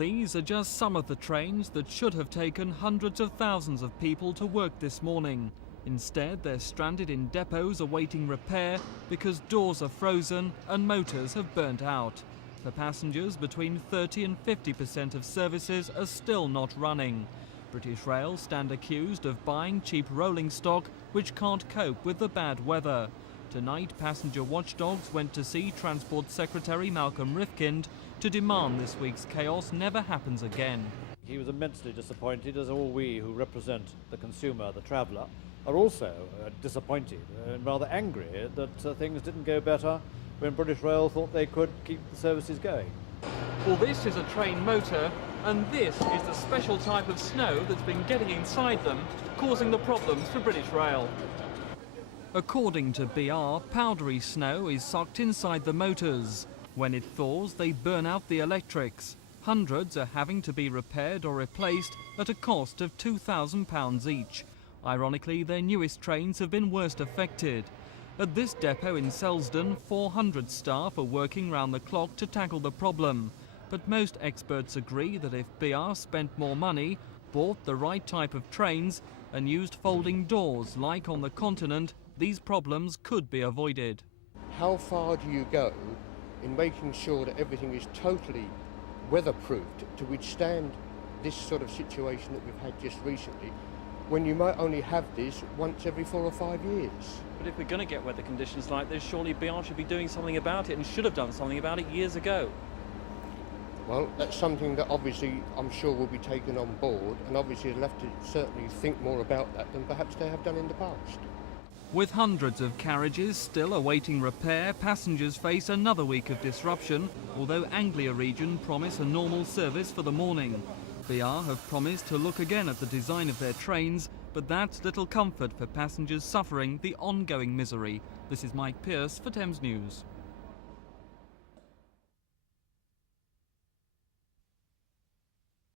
These are just some of the trains that should have taken hundreds of thousands of people to work this morning. Instead, they're stranded in depots awaiting repair because doors are frozen and motors have burnt out. For passengers, between 30 and 50% of services are still not running. British Rail stand accused of buying cheap rolling stock which can't cope with the bad weather. Tonight, passenger watchdogs went to see Transport Secretary Malcolm Rifkind to demand this week's chaos never happens again. He was immensely disappointed, as all we who represent the consumer, the traveller, are also disappointed and rather angry that things didn't go better when British Rail thought they could keep the services going. Well, this is a train motor, and this is the special type of snow that's been getting inside them, causing the problems for British Rail. According to BR, powdery snow is sucked inside the motors. When it thaws, they burn out the electrics. Hundreds are having to be repaired or replaced at a cost of £2,000 each. Ironically, their newest trains have been worst affected. At this depot in Selsdon, 400 staff are working round the clock to tackle the problem. But most experts agree that if BR spent more money, bought the right type of trains and used folding doors like on the continent, these problems could be avoided. How far do you go in making sure that everything is totally weatherproofed to withstand this sort of situation that we've had just recently, when you might only have this once every 4 or 5 years? But if we're going to get weather conditions like this, surely BR should be doing something about it and should have done something about it years ago. Well, that's something that obviously I'm sure will be taken on board, and obviously they'll have to certainly think more about that than perhaps they have done in the past. With hundreds of carriages still awaiting repair, passengers face another week of disruption, although Anglia region promise a normal service for the morning. BR have promised to look again at the design of their trains, but that's little comfort for passengers suffering the ongoing misery. This is Mike Pearce for Thames News.